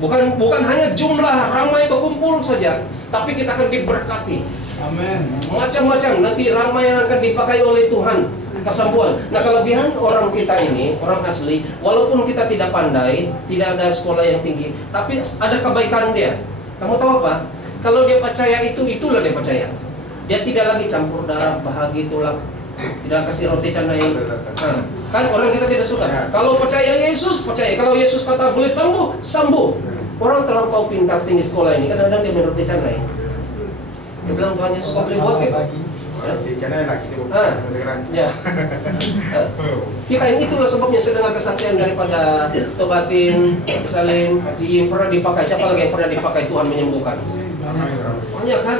Bukan hanya jumlah ramai berkumpul saja, tapi kita akan diberkati. Amin. Macam-macam nanti ramai yang akan dipakai oleh Tuhan, kesembuhan. Nah, kelebihan orang kita ini, orang asli, walaupun kita tidak pandai, tidak ada sekolah yang tinggi, tapi ada kebaikan dia. Kamu tahu apa? Kalau dia percaya itulah dia percaya. Dia tidak lagi campur darah, bahagi tulang, tidak kasih roti canai. Nah, kan orang kita tidak suka. Kalau percaya Yesus, percaya. Kalau Yesus kata boleh sembuh, sembuh. Orang terlampau pintar tinggi sekolah ini, kadang-kadang dia minum roti canai. Dia bilang Tuhan Yesus kau boleh buat gitu. Ya. Kita ini itulah sebabnya saya dengar kesaksian daripada Tobatin, Salim, Haji pernah dipakai. Siapa lagi yang pernah dipakai Tuhan menyembuhkan? Banyak kan?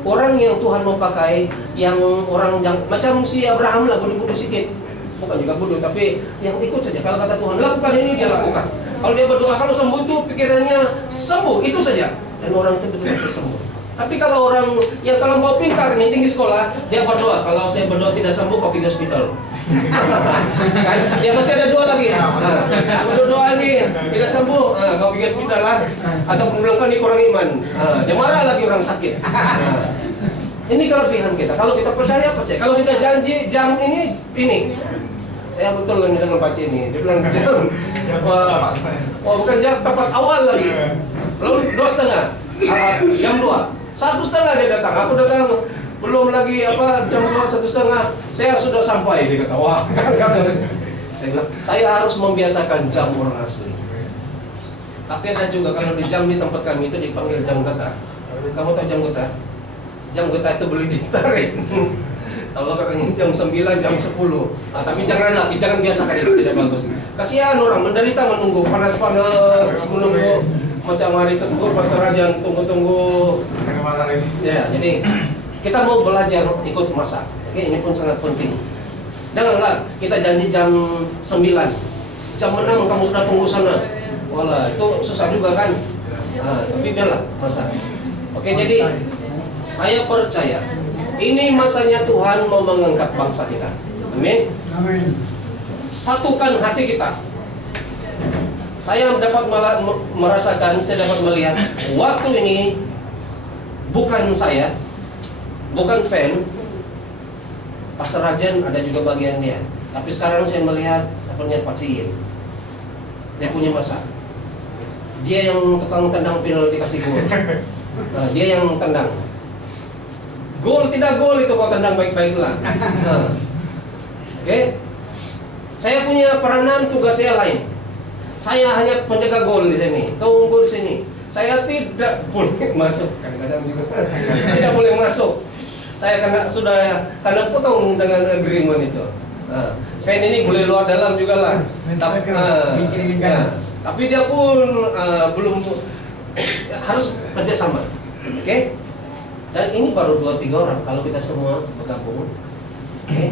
Orang yang Tuhan mau pakai, yang orang yang macam si Abraham lah, bodoh-bodoh sedikit. Bukan juga bodoh, tapi yang ikut saja. Kalau kata Tuhan lakukan ini, dia lakukan. Kalau dia berdoa, kalau sembuh itu pikirannya sembuh, itu saja. Dan orang itu betul-betul sembuh. Tapi kalau orang yang terlampau pintar nih, tinggi sekolah, dia berdoa, kalau saya berdoa tidak sembuh, kau pergi hospital. Kan? Dia masih ada doa lagi. Berdoa nih, tidak sembuh, kau pergi hospital lah. Atau bilang kan ini kurang iman. Dia marah lagi orang sakit. Ini kelebihan kita. Kalau kita percaya. Kalau kita janji jam ini. Saya betul ini dengan Pak ini. Dia bilang jam. Bukan jam, tepat awal lagi. Belum 2:30. Jam 2. 1:30 dia datang. Aku datang belum lagi jam 2, 1:30. Saya sudah sampai. Dia kata, wah. Saya bilang, saya harus membiasakan jam orang asli. Tapi ada juga kalau di jam di tempat kami itu dipanggil jam getah. Kamu tahu jam getah? Jam getah itu boleh ditarik. Kalau katanya jam 9, jam 10. Tapi jangan biasakan, itu tidak bagus. Kasihan orang menderita menunggu panas-panas menunggu macam hari tunggu pastor Rajan tunggu. Ya, jadi kita mau belajar ikut masak. Oke, ini pun sangat penting. Janganlah kita janji jam 9. Jam 6 kamu sudah tunggu sana. Walah, itu susah juga kan? Tapi biarlah masak. Oke, jadi saya percaya ini masanya Tuhan mau mengangkat bangsa kita. Amin. Amin. Satukan hati kita. Saya dapat merasakan, saya dapat melihat waktu ini bukan saya, bukan fan. Pastor Rajan ada juga bagian dia. Tapi sekarang saya melihat sepertinya Pak Ciin. Dia punya masa. Dia yang tukang tendang penalti kasih gol. Dia yang tendang. Gol tidak gol itu kau tendang baik-baik lah. Oke. Saya punya peranan, tugas saya lain. Saya hanya penjaga gol di sini, tunggu di sini. Saya tidak boleh masuk, kadang-kadang juga tidak boleh masuk. Saya sudah potong dengan agreement itu. Fan ini boleh luar dalam juga lah. Tapi dia pun belum harus kerjasama, oke? Dan ini baru 2-3 orang. Kalau kita semua bergabung, oke?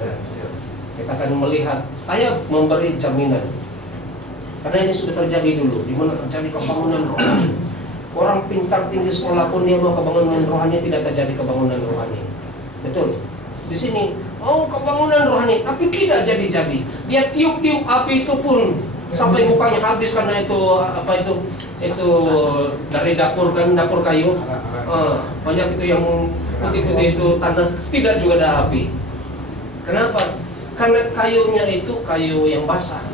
Nah, kita akan melihat. Saya memberi jaminan. Karena ini sudah terjadi dulu, di mana terjadi kebangunan rohani. Orang pintar tinggi sekolah pun dia mau kebangunan rohani, tidak terjadi kebangunan rohani. Betul. Di sini, kebangunan rohani, tapi tidak jadi-jadi. Dia tiup-tiup api itu pun sampai mukanya habis karena itu dari dapur kayu. Banyak itu yang putih-putih itu tanah, tidak juga ada api. Kenapa? Karena kayunya itu kayu yang basah.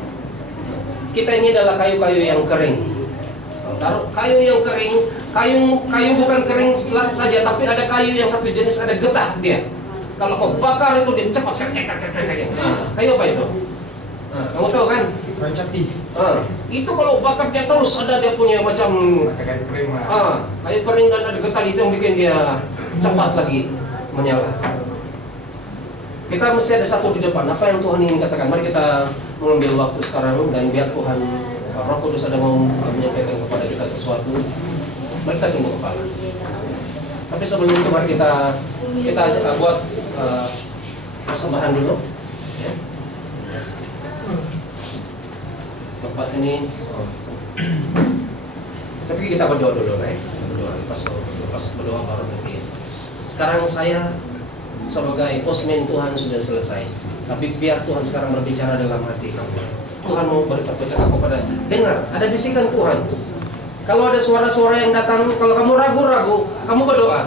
Kita ini adalah kayu-kayu yang kering. Taruh kayu yang kering, kayu bukan kering saja, tapi ada kayu yang satu jenis, ada getah dia. Kalau kau bakar itu dia cepat. Kayu apa itu? Kamu tahu kan? Rancapi. Itu kalau bakar dia terus ada dia punya macam kayu kering dan ada getah itu yang bikin dia cepat lagi menyala. Kita mesti ada satu di depan. Apa yang Tuhan ingin katakan? Mari kita mengambil waktu sekarang dan biar Tuhan Roh Kudus ada mau menyampaikan kepada kita sesuatu. Mari kita tunduk kepala. Tapi sebelum itu mari kita buat persembahan dulu. Ya. Tempat ini. Saya pikir kita berdoa dulu, berdoa. Pas berdoa baru nanti. Sekarang saya sebagai postman Tuhan sudah selesai. Tapi biar Tuhan sekarang berbicara dalam hati kamu. Tuhan mau bercakap kepada, dengar, ada bisikan Tuhan. Kalau ada suara-suara yang datang, kalau kamu ragu-ragu, kamu berdoa.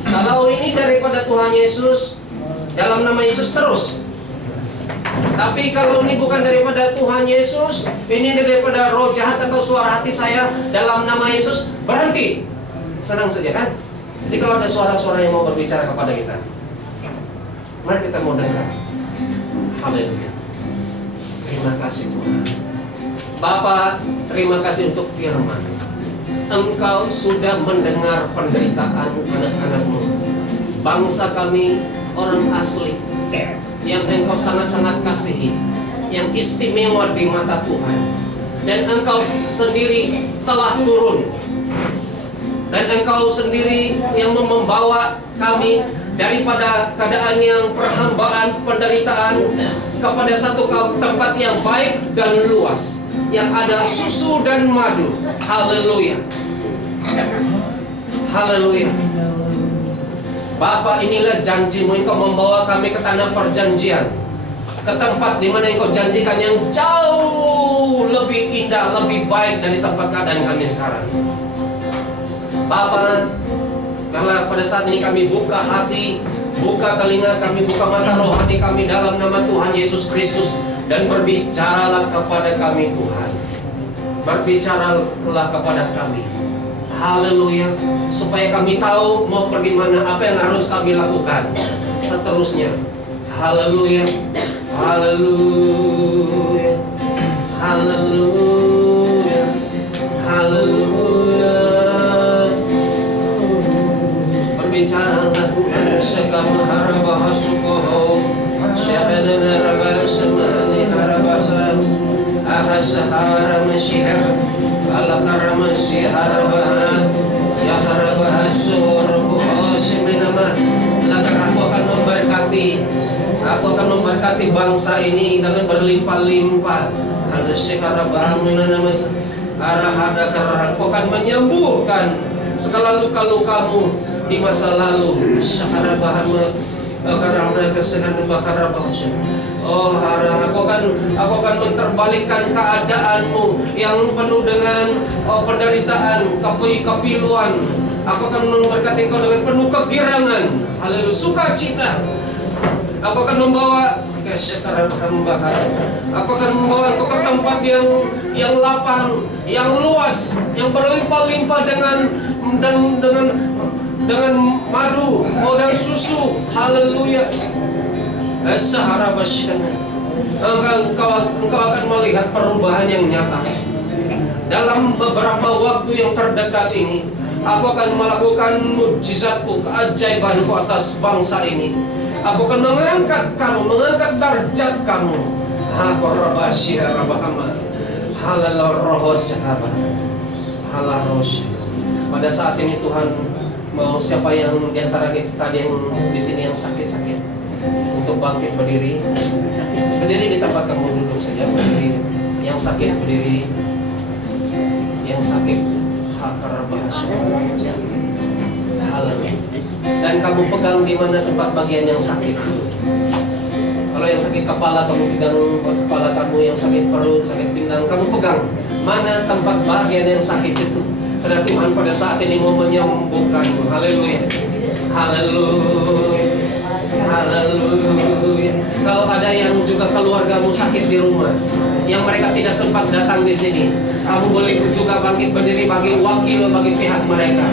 Kalau ini daripada Tuhan Yesus, dalam nama Yesus terus. Tapi kalau ini bukan daripada Tuhan Yesus, ini daripada roh jahat atau suara hati saya, dalam nama Yesus, berhenti. Senang saja kan? Jadi kalau ada suara-suara yang mau berbicara kepada kita, mari kita mau dengar. Haleluya. Terima kasih Tuhan. Bapa, terima kasih untuk firman. Engkau sudah mendengar penderitaan anak-anak-Mu, bangsa kami, orang asli, yang Engkau sangat-sangat kasihi, yang istimewa di mata Tuhan. Dan Engkau sendiri telah turun, dan Engkau sendiri yang membawa kami daripada keadaan yang perhambaan, penderitaan, kepada satu tempat yang baik dan luas, yang ada susu dan madu. Haleluya. Haleluya. Bapa, inilah janji-Mu, Engkau membawa kami ke tanah perjanjian, ke tempat di mana Engkau janjikan yang jauh lebih indah, lebih baik dari tempat keadaan kami sekarang. Bapa, karena pada saat ini kami buka hati, buka telinga kami, buka mata rohani kami dalam nama Tuhan Yesus Kristus, dan berbicaralah kepada kami Tuhan. Berbicaralah kepada kami. Haleluya. Supaya kami tahu mau pergi mana, apa yang harus kami lakukan seterusnya. Haleluya. Haleluya. Haleluya. Haleluya. Berbicaralah segala harabah sukoh, syahadana rabah semani harabasan, ahasahara masyihar, alakara masyiharabah, ya harabah suruh seminama. Aku akan memberkati, aku akan memberkati bangsa ini dengan berlimpah-limpah. Ada sekarabah menanam arah ada karena aku akan menyembuhkan segala luka-lukamu di masa lalu. Oh Hara, aku akan menterbalikkan keadaanmu yang penuh dengan penderitaan, kepiluan. Aku akan memberkati kau dengan penuh kegirangan. Haleluya, sukacita. Aku akan membawa aku akan membawa engkau ke tempat yang lapang, yang luas, yang berlimpah-limpah dengan madu, dan susu. Haleluya. Engkau akan melihat perubahan yang nyata. Dalam beberapa waktu yang terdekat ini, aku akan melakukan mukjizatku, keajaibanku atas bangsa ini. Aku akan mengangkat kamu, mengangkat derajat kamu. Pada saat ini Tuhan mau siapa yang di antara kita yang di sini yang sakit-sakit untuk bangkit berdiri. Berdiri di tempat kamu duduk saja, berdiri. Yang sakit berdiri. Yang sakit haleluya. Dan kamu pegang di mana tempat bagian yang sakit. Kalau yang sakit kepala, kamu pegang kepala kamu. Yang sakit perut, sakit pinggang, kamu pegang mana tempat bagian yang sakit itu. Karena Tuhan pada saat ini mau menyembuhkanmu. Haleluya. Haleluya. Haleluya. Kalau ada yang juga keluargamu sakit di rumah, yang mereka tidak sempat datang di sini, kamu boleh juga bangkit berdiri bagi wakil, bagi pihak mereka.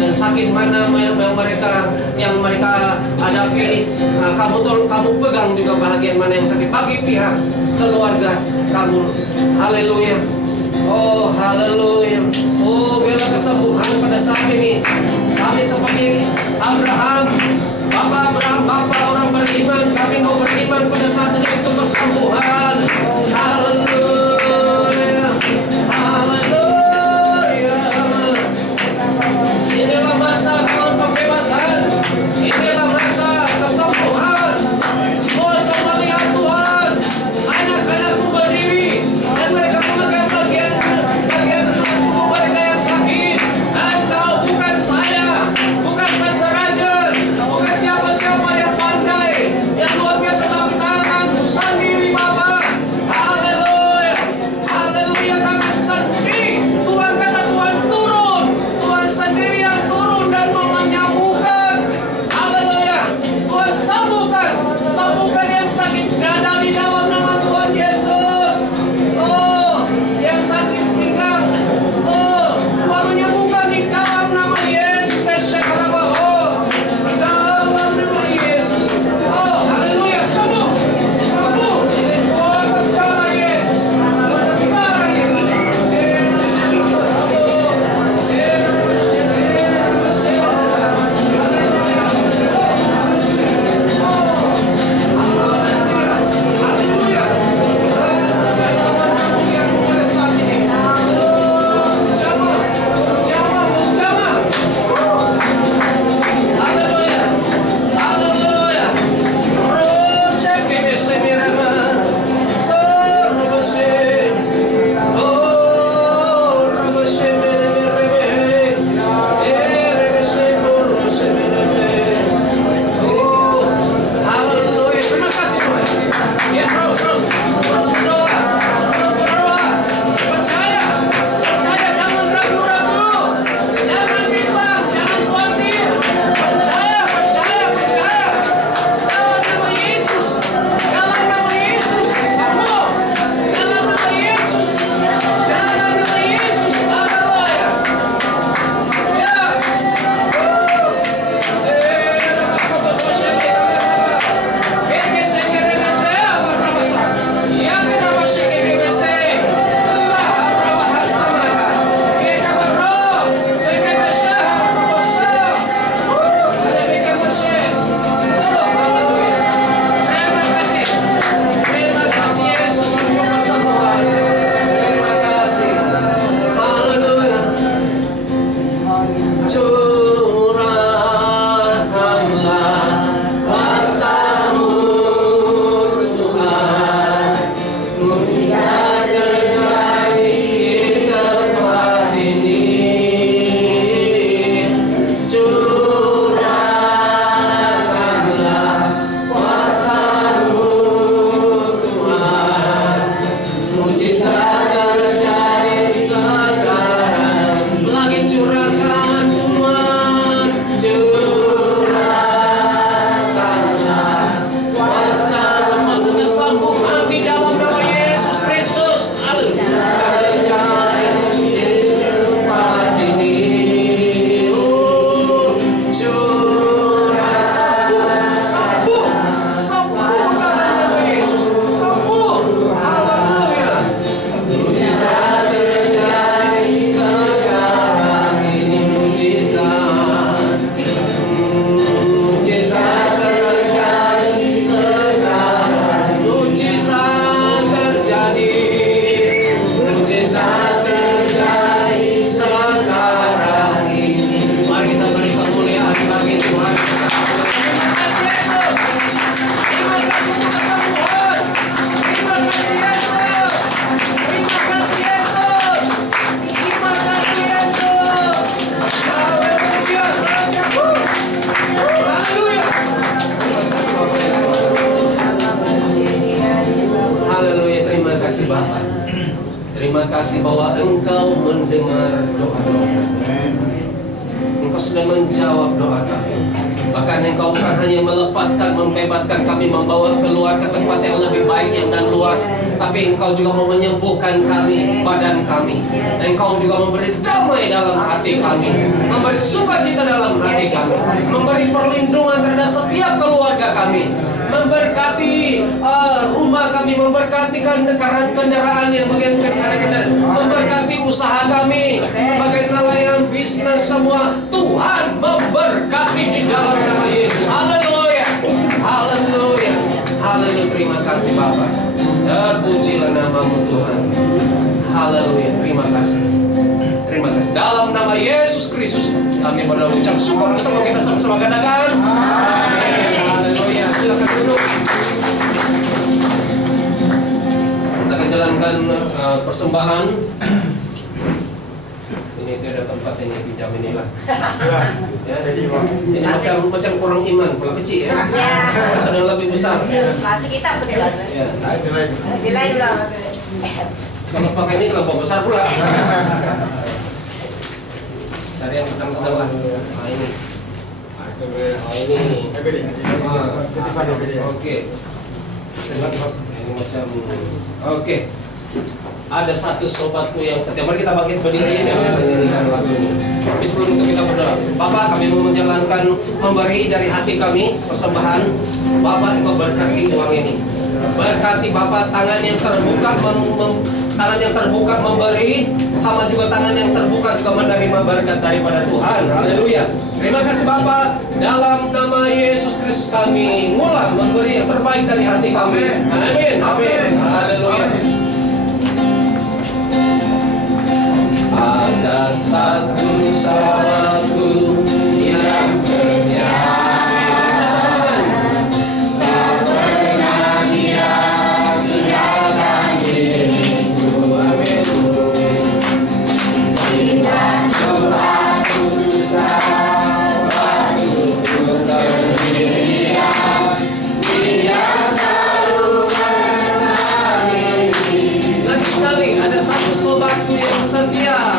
Dan sakit mana yang mereka hadapi, kamu pegang juga bagian mana yang sakit bagi pihak keluarga kamu. Haleluya. Oh haleluya. Oh bela kesembuhan pada saat ini. Kami seperti Abraham, Bapak orang beriman, kami mau beriman pada saat ini untuk kesembuhan. Haleluya. Haleluya. Inilah masa tahun pembebasan. Inilah masa kesembuhan. Oh engkau melihat Tuhan, anak-anakmu berdiri dan mereka memegang bagian tubuh mereka yang sakit. Engkau bukan saya, bukan Pastor Rajen, bukan siapa-siapa yang pandai, yang luar biasa, tapi tanganmu sendiri Bapa. Haleluya. Engkau mendengar doa kami. Engkau sudah menjawab doa kami. Bahkan Engkau bukan hanya melepaskan, membebaskan kami, membawa keluar ke tempat yang lebih baik dan luas, tapi Engkau juga mau menyembuhkan kami, badan kami. Engkau juga memberi damai dalam hati kami, memberi sukacita dalam hati kami, memberi perlindungan terhadap setiap keluarga kami, memberkati rumah kami, memberkati kendaraan yang bagian kendaraan, memberkati usaha kami sebagai nelayan bisnis semua. Tuhan memberkati di dalam nama Yesus. Haleluya, haleluya, haleluya. Terima kasih Bapa. Terpujilah namamu Tuhan. Haleluya. Terima kasih. Terima kasih. Dalam nama Yesus Kristus kami berdoa, ucap syukur bersama kita sama-sama katakan. Amin. Haleluya. Silakan duduk. Kita akan jalankan persembahan. Ini tidak ada tempat ini pinjam inilah. Ya, ini macam kurang iman, pula kecil ya. Ada yang lebih besar. Masih kita betul. Ya. Bilai lah. Kalau pakai ini terlalu besar pula. Cari yang sedang-sedang lah. Nah ini. Nah ini. Oke. Ini macam. Oke. Ada satu sobatku yang setia. Mari kita bangkit berdiri dan menyanyikan lagu ini. Tapi sebelum itu kita berdoa. Bapak, kami mau menjalankan, memberi dari hati kami persembahan. Bapak, Engkau berkati uang ini. Berkati Bapak, tangan yang terbuka tangan yang terbuka memberi, sama juga tangan yang terbuka juga menerima berkat daripada Tuhan. Haleluya. Terima kasih Bapak. Dalam nama Yesus Kristus kami mulai memberi yang terbaik dari hati kami. Amin. Amin. Haleluya. Ada satu yang setia, tak pernah dia tinggalkan diriku. Amin. Tidak waktu susah, waktu sendirian, dia selalu menemani. Lagi sekali, ada satu sobatku yang setia.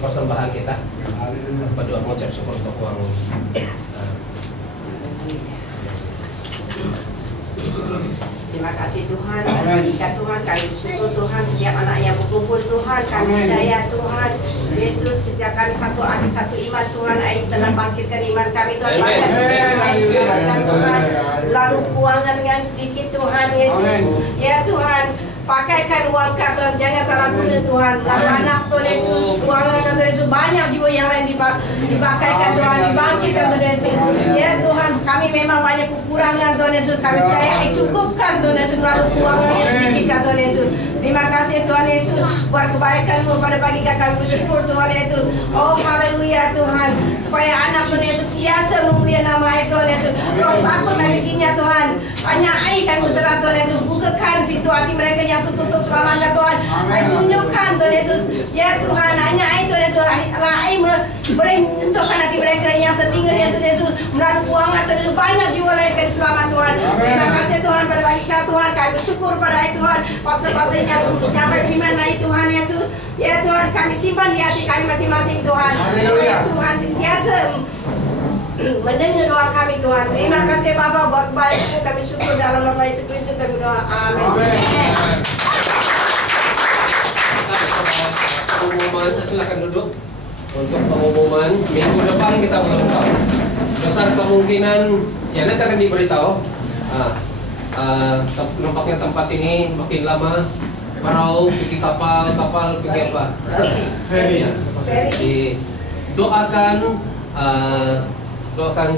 Persembahan kita, berdoa mengucap syukur untuk uang. Terima kasih Tuhan, berkat Tuhan, kami bersyukur Tuhan, setiap anak yang berkumpul Tuhan, kami percaya Tuhan, Yesus sediakan satu hati, satu iman Tuhan, Air telah bangkitkan iman kami Tuhan, Tuhan, lalu keuangan yang sedikit Tuhan Yesus, ya Tuhan, Pakaikan uang kau Tuhan, jangan salah guna Tuhan. Anak Tuhan Yesus, uang Tuhan Yesus, banyak juga yang lain dipakaikan Tuhan, dibangkitkan Tuhan Yesus. Ya Tuhan, kami memang banyak kekurangan Tuhan Yesus, kami percaya dicukupkan Tuhan Yesus melalui keuangan yang sedikit Tuhan Yesus. Terima kasih Tuhan Yesus buat kebaikan-Mu pada pagi kami bersyukur Tuhan Yesus. Oh haleluya Tuhan, supaya anak Tuhan Yesus biasa memuliakan nama Tuhan Yesus. Roh takut dan bikinnya Tuhan, anyai kami berserah Tuhan Yesus. Bukakan pintu hati mereka yang tertutup selamanya Tuhan. Tunjukkan Tuhan Yesus. Ya Tuhan, anyai Tuhan Yesus. Lai menentukan hati mereka yang tertinggal ya Tuhan Yesus. Melalui keuangan Tuhan Yesus, banyak jiwa lain kami selamat Tuhan. Terima kasih Tuhan pada pagi Tuhan, kami bersyukur pada Tuhan. Pasal-pasal yang dapat dimana Tuhan Yesus. Ya Tuhan, kami simpan di hati kami masing-masing Tuhan. Ya Tuhan, sentiasa mendengar doa kami Tuhan. Terima kasih Bapa buat kebaikan-Mu, kami syukur dalam nama Yesus Kristus kami doa. Amin. Pengumuman, silakan duduk. Untuk pengumuman minggu depan kita belum tahu. Besar kemungkinan ya nanti akan diberitahu. Nampaknya tempat ini makin lama perahu pergi kapal pergi apa? Ferry ya. Jadi doakan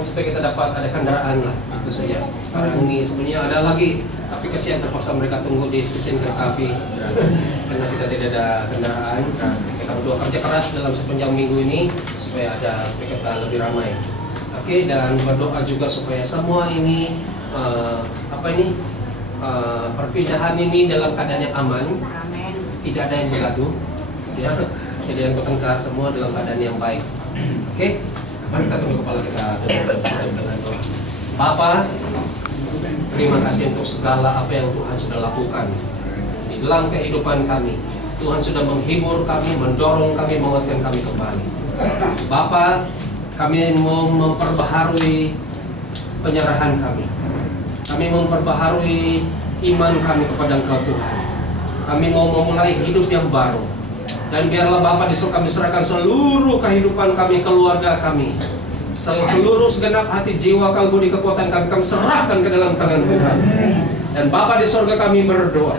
supaya kita dapat ada kendaraan lah, itu saja. Sekarang ini sebenarnya ada lagi, tapi kesian terpaksa mereka tunggu di stasiun kereta api karena kita tidak ada kendaraan. Kita berdoa kerja keras dalam sepanjang minggu ini supaya kita lebih ramai. Oke, dan berdoa juga supaya semua ini perpindahan ini dalam keadaan yang aman, tidak ada yang bergaduh, ya, tidak ada yang bertengkar, semua dalam keadaan yang baik. Oke. Mari kita tunduk kepala kita dengan doa. Bapa, terima kasih untuk segala apa yang Tuhan sudah lakukan di dalam kehidupan kami. Tuhan sudah menghibur kami, mendorong kami, menguatkan kami kembali. Bapa, kami mau memperbaharui penyerahan kami. Kami memperbaharui iman kami kepada Engkau Tuhan. Kami mau memulai hidup yang baru. Dan biarlah Bapa di surga kami serahkan seluruh kehidupan kami, keluarga kami, seluruh segenap hati, jiwa, kalbu, di kekuatan kami serahkan ke dalam tangan Tuhan. Dan Bapa di surga kami berdoa,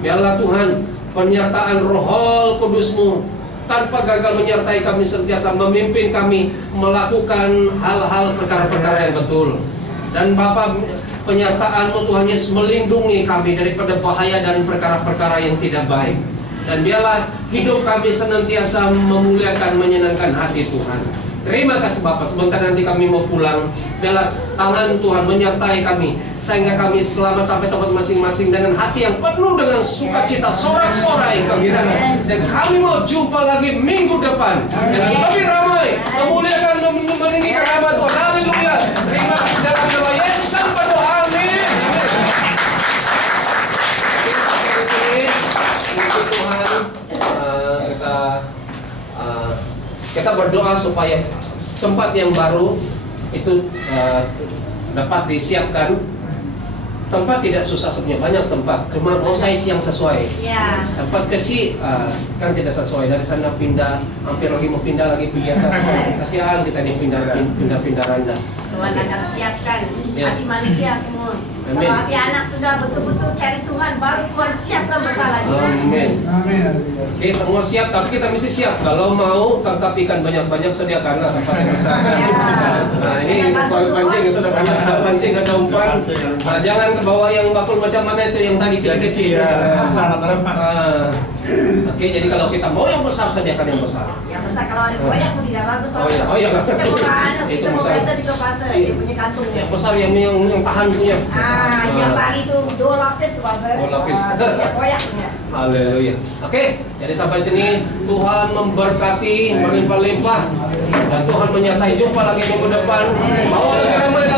biarlah Tuhan penyertaan Roh Kudus-Mu tanpa gagal menyertai kami, senantiasa memimpin kami melakukan hal-hal perkara-perkara yang betul. Dan Bapa, penyertaan-Mu Tuhan Yesus melindungi kami daripada bahaya dan perkara-perkara yang tidak baik. Dan biarlah hidup kami senantiasa memuliakan, menyenangkan hati Tuhan. Terima kasih Bapak, sebentar nanti kami mau pulang. Biarlah tangan Tuhan menyertai kami, sehingga kami selamat sampai tempat masing-masing dengan hati yang penuh dengan sukacita, sorak-sorai kegembiraan. Dan kami mau jumpa lagi minggu depan dengan lebih ramai, memuliakan, meninggikan nama Tuhan. Haleluya. Terima kasih dalam nama Yesus dan berdoa. Amin. Tuhan, kita berdoa supaya tempat yang baru itu dapat disiapkan. Tempat tidak susah sebenarnya, banyak tempat, cuma mau size yang sesuai. Tempat kecil kan tidak sesuai, dari sana pindah, hampir lagi mau pindah lagi pergi atas. Kasihan kita pindah rendah. Tuhan akan siapkan hati manusia semua. Amin. Kalau hati anak sudah betul-betul cari Tuhan, baru Tuhan siapkan masalah. Amin. Oke, semua siap, tapi kita mesti siap. Kalau mau tangkap ikan banyak-banyak, sediakanlah tempat yang besar. Nah, ini pancing sudah banyak, ada pancing, ada umpan. Nah, jangan ke bawah yang bakul macam mana itu yang tadi kecil-kecil. Oke, jadi kalau kita mau yang besar, sediakan yang besar. Yang besar, kalau ada koyak pun tidak bagus. Oh iya. Kita mau biasa juga pasar, dia punya kantung. Yang besar yang tahan punya. Yang tadi itu 2 lapis tuh pasar. 2 lapis. Tidak koyak punya. Haleluya. Oke, jadi sampai sini Tuhan memberkati, melimpah-limpah, dan Tuhan menyertai. Jumpa lagi minggu depan. Bawa ramai